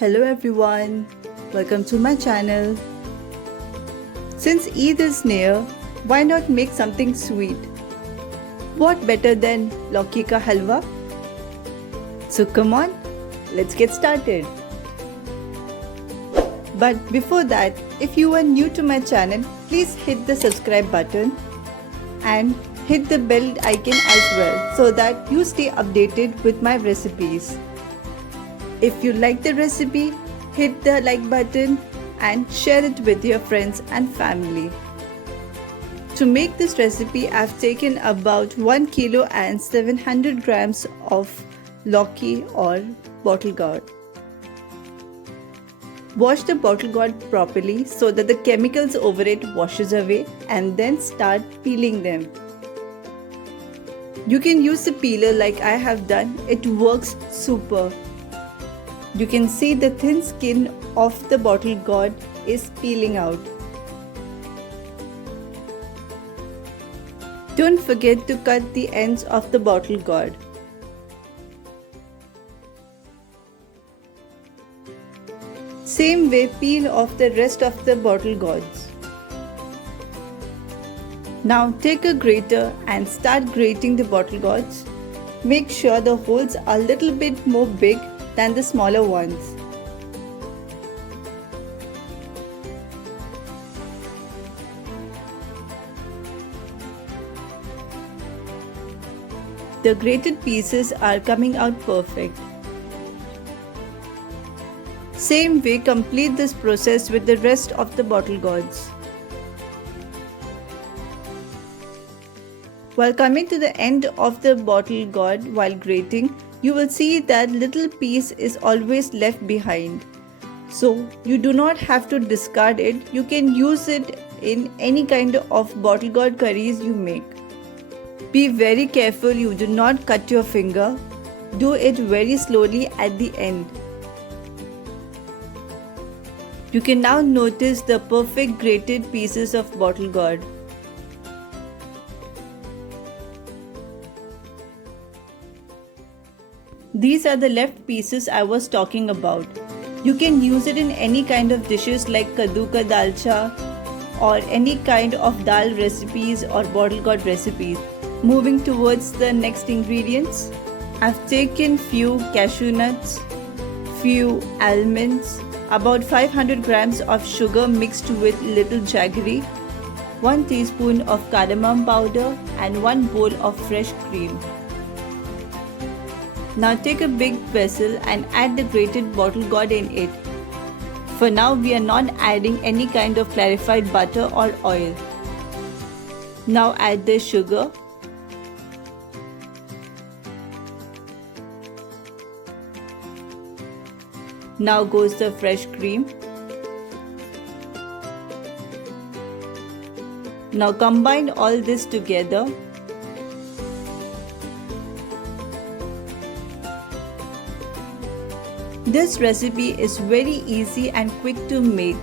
Hello everyone, welcome to my channel. Since Eid is near, why not make something sweet? What better than Lauki ka halwa? So come on, let's get started. But before that, if you are new to my channel, please hit the subscribe button and hit the bell icon as well so that you stay updated with my recipes. If you like the recipe, hit the like button and share it with your friends and family. To make this recipe, I've taken about 1 kilo and 700 grams of lauki or bottle gourd. Wash the bottle gourd properly so that the chemicals over it washes away and then start peeling them. You can use the peeler like I have done, it works super. You can see the thin skin of the bottle gourd is peeling out. Don't forget to cut the ends of the bottle gourd. Same way, peel off the rest of the bottle gourds. Now take a grater and start grating the bottle gourds. Make sure the holes are a little bit more big than the smaller ones. The grated pieces are coming out perfect. Same way, complete this process with the rest of the bottle gourds. While coming to the end of the bottle gourd while grating, you will see that little piece is always left behind. So you do not have to discard it. You can use it in any kind of bottle gourd curries you make. Be very careful you do not cut your finger. Do it very slowly at the end. You can now notice the perfect grated pieces of bottle gourd. These are the left pieces I was talking about. You can use it in any kind of dishes like kaddu ka dalcha or any kind of dal recipes or bottle gourd recipes. Moving towards the next ingredients, I've taken few cashew nuts, few almonds, about 500 grams of sugar mixed with little jaggery, 1 teaspoon of cardamom powder and 1 bowl of fresh cream. Now take a big vessel and add the grated bottle gourd in it. For now we are not adding any kind of clarified butter or oil. Now add the sugar. Now goes the fresh cream. Now combine all this together. This recipe is very easy and quick to make.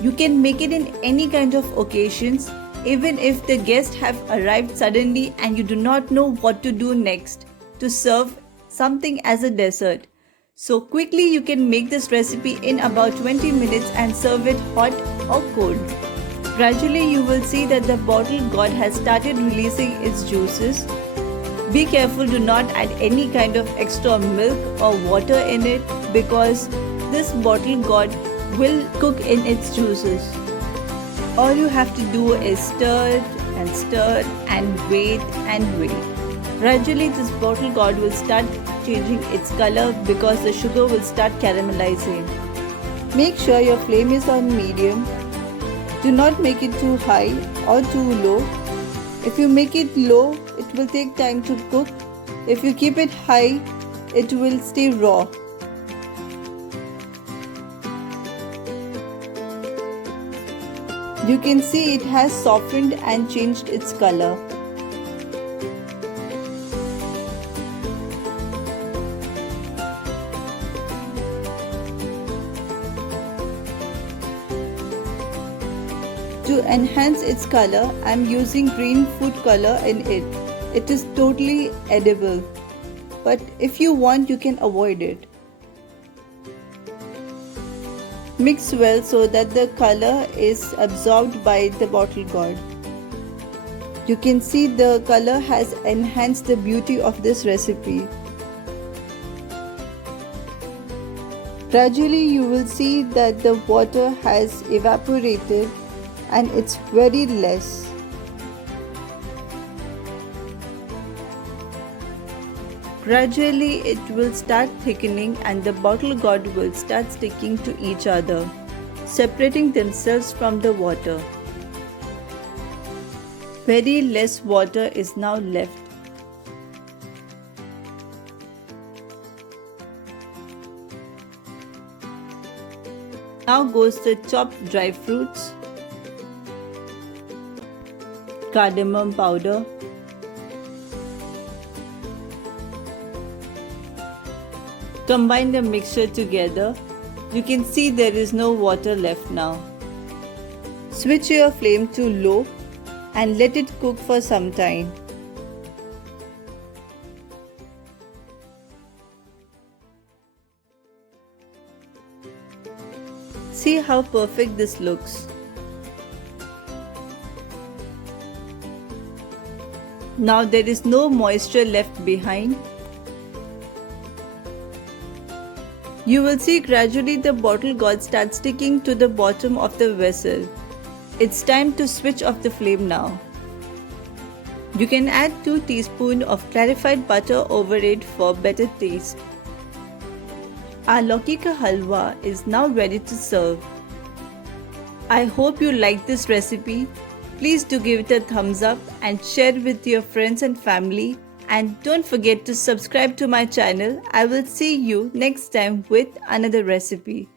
You can make it in any kind of occasions, even if the guests have arrived suddenly and you do not know what to do next to serve something as a dessert. So quickly you can make this recipe in about 20 minutes and serve it hot or cold. Gradually you will see that the bottle gourd has started releasing its juices. Be careful, do not add any kind of extra milk or water in it because this bottle gourd will cook in its juices. All you have to do is stir and wait and wait. Gradually this bottle gourd will start changing its color because the sugar will start caramelizing. Make sure your flame is on medium. Do not make it too high or too low. If you make it low, it will take time to cook. If you keep it high, it will stay raw. You can see it has softened and changed its color. To enhance its color, I am using green food color in it. It is totally edible, but if you want, you can avoid it. Mix well so that the color is absorbed by the bottle gourd. You can see the color has enhanced the beauty of this recipe. Gradually you will see that the water has evaporated and it's very less. Gradually it will start thickening and the bottle gourd will start sticking to each other, separating themselves from the water. Very less water is now left. Now goes the chopped dry fruits, cardamom powder, combine the mixture together. You can see there is no water left now. Switch your flame to low and let it cook for some time. See how perfect this looks. Now there is no moisture left behind. You will see gradually the bottle gourd start sticking to the bottom of the vessel. It's time to switch off the flame now. You can add 2 teaspoons of clarified butter over it for better taste. Our Lauki ka halwa is now ready to serve. I hope you like this recipe. Please do give it a thumbs up and share with your friends and family. And don't forget to subscribe to my channel. I will see you next time with another recipe.